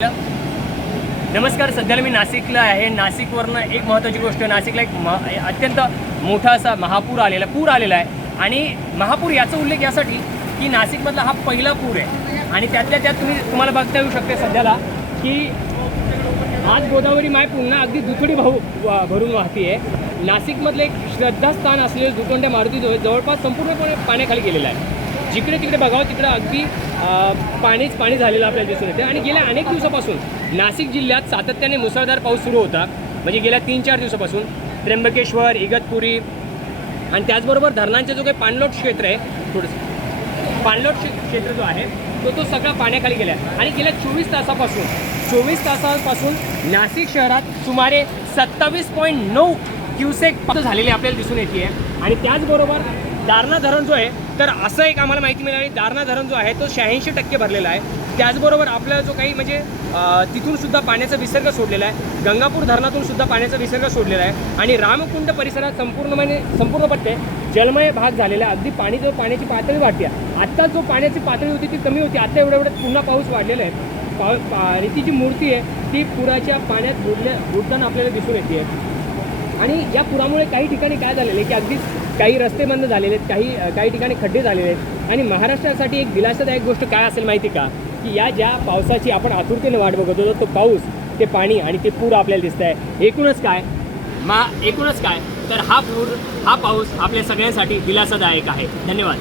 नमस्कार. सध्याला मी नाशिकला आहे. नाशिकवरनं एक महत्त्वाची गोष्ट, नाशिकला एक अत्यंत मोठा असा पूर आलेला आहे. आणि महापूर याचा उल्लेख यासाठी की नाशिकमधला हा पहिला पूर आहे. आणि त्यातल्या त्यात तुम्हाला बघता येऊ शकते सध्याला की आज गोदावरी माय पुन्हा अगदी दुथडी भरून वाहती आहे. नाशिकमधलं एक श्रद्धास्थान असलेलं दुतोंड्या मारुती जो आहे जवळपास संपूर्णपणे पाण्याखाली गेलेला आहे. जिकडे तिकडे बघावं तिकडे अगदी पाणी झालेलं आपल्याला दिसून येते. आणि गेल्या अनेक दिवसापासून नाशिक जिल्ह्यात सातत्याने मुसळधार पाऊस सुरू होता. म्हणजे गेल्या 3-4 दिवसापासून त्र्यंबकेश्वर, इगतपुरी आणि त्याचबरोबर धरणांचे जो काही पाणलोट क्षेत्र आहे, थोडंसं पाणलोट क्षेत्र जो आहे तो सगळा पाण्याखाली गेला आहे. आणि गेल्या 24 तासापासून नाशिक शहरात सुमारे 27.9 क्युसेक झालेले आपल्याला दिसून येते. आणि त्याचबरोबर दारणा धरण जो आहे, तर असं एक आम्हाला माहिती मिळाली, दारणा धरण जो आहे तो 86% भरलेला आहे. त्याचबरोबर आपल्याला जो काही म्हणजे तिथून सुद्धा पाण्याचा विसर्ग सोडलेला आहे. गंगापूर धरणातून सुद्धा पाण्याचा विसर्ग सोडलेला आहे. आणि रामकुंड परिसरात संपूर्णपणे जलमय भाग झालेला आहे. अगदी पाण्याची पातळी वाढते. आत्ता जो पाण्याची पातळी होती ती कमी होती, आत्ता एवढ्यात पुन्हा पाऊस वाढलेला आहे. आणि ती जी मूर्ती आहे ती पुराच्या पाण्यात बुडताना आपल्याला दिसून येते. आणि या पुरामुळे काही ठिकाणी काय झालेलं आहे की अगदीच काही रस्ते बंद झालेले आहेत, काही ठिकाणी खड्डे झालेले आहेत. आणि महाराष्ट्रासाठी एक दिलासादायक गोष्ट काय असेल माहिती का, की या ज्या पावसाची आपण आतुरतेने वाट बघत होतो, तो पाऊस, ते पाणी आणि ते पूर आपल्याला दिसत आहे. एकूणच काय तर हा पाऊस आपल्या सगळ्यांसाठी दिलासादायक आहे. धन्यवाद.